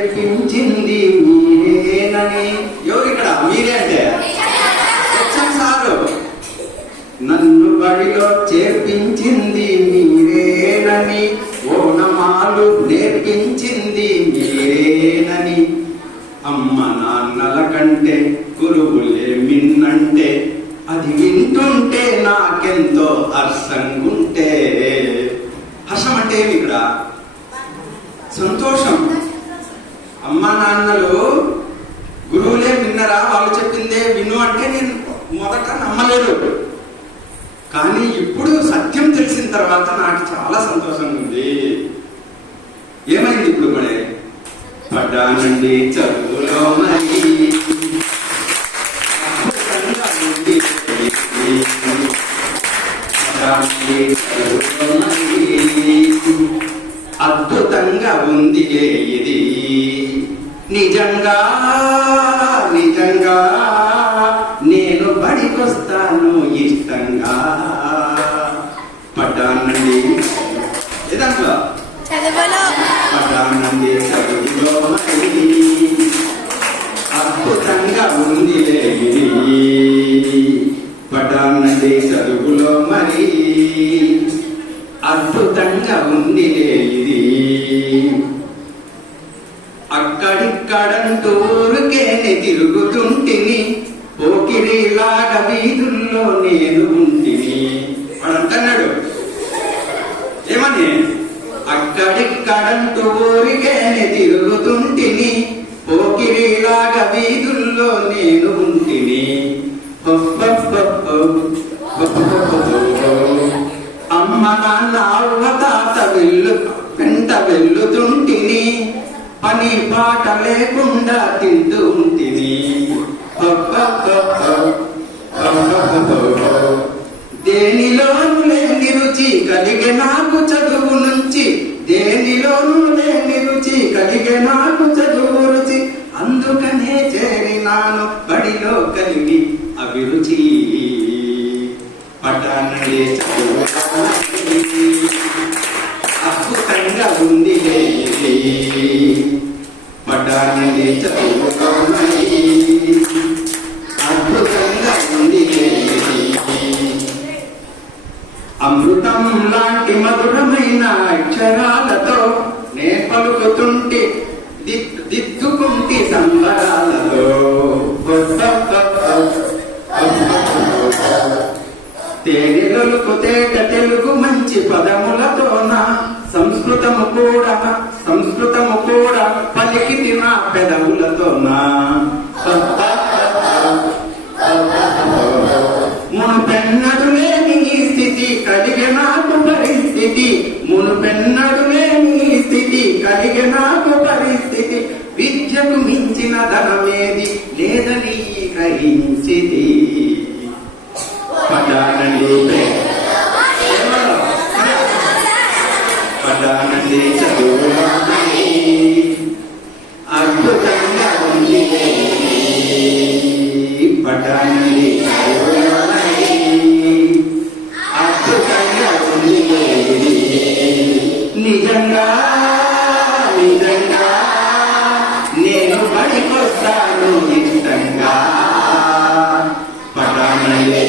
చేర్పించింది మీరేనని. ఎవరు ఇక్కడ మీరే అంటే సారు. నన్ను బడిలో చేర్పించింది మీరేనని, ఓనమాలు నేర్పించింది మీరేనని, అమ్మ నాన్నల కంటే గురువులే మిన్నంటే, అది వింటుంటే నాకెంతో హర్షంగుంటే. హర్షం అంటే ఏమి ఇక్కడ? సంతోషం. అమ్మ నాన్నలు గురువులే విన్నరా, వాళ్ళు చెప్పిందే విను అంటే నేను మొదట నమ్మలేదు. కానీ ఇప్పుడు సత్యం తెలిసిన తర్వాత నాకు చాలా సంతోషంగా ఉంది. ఏమైంది ఇప్పుడు మరి? పడ్డానండి చదువులో మరి, అద్భుతంగా ఉంది ఇది నిజంగా నిజంగా, నేను బడికొస్తాను ఇష్టంగా. పడ్డానండి ఏదంట్లో పడ్డానండి చదువులో మరి, అద్భుతంగా ఉంది ఇది. పడ్డానండి చదువులో మరి, అద్భుతంగా ఉంది ఇది. అక్కడిక్కడంటూ ఊరికేనే తిరుగుతుంటిని, పోకిరిలాగా వీధుల్లో నేను ఉంటిని. వాడు అంటున్నాడు ఏమని? అక్కడిక్కడంటూ ఊరికేనే తిరుగుతుంటిని, పోకిరిలాగా వీధుల్లో నేను ఉంటిని. అమ్మ నాన్న అవ్వ తాత వెంట వెళ్ళుతుంటిని, పని పాట లేకుండా తింటూ ఉంటిని. దేనిలోనూ లేని రుచి కలిగే నాకు చదువు నుంచి, దేనిలోనూ లేని రుచి కలిగే నాకు చదువు రుచి, అందుకనే చేరినాను బడిలో కలిగి అభిరుచి. పడ్డానండి చదువు అద్భుతంగా ఉంది ఇది. పడ్డానండి చదువు అద్భుతంగా ఉంది ఇది. అమృతం లాంటి మధురమైన అక్షరాలతో నే పలుకుతుంటే దిద్దుకుంటి సంబరాలతో. తేనెలకు తేట తెలుగు మంచి పదములతోన, సంస్కృతము కూడా పలికితి నా పెదవులతోన. మునుపెన్నడు లేని ఈ స్థితి కలిగే నాకు పరిస్థితి, మునుపెన్నడు లేని ఈ స్థితి కలిగే నాకు పరిస్థితి, విద్యకు మించిన ధనమేది లేదని గ్రహించిది. పడ్డానండి పడ్డానండి చదువులో అద్భుతంగా ఉంది. పడ్డానండి చదువులో అద్భుతంగా ఉంది నిజంగా నిజంగా, నేను బడికొస్తాను ఇష్టంగా. పడ్డానండి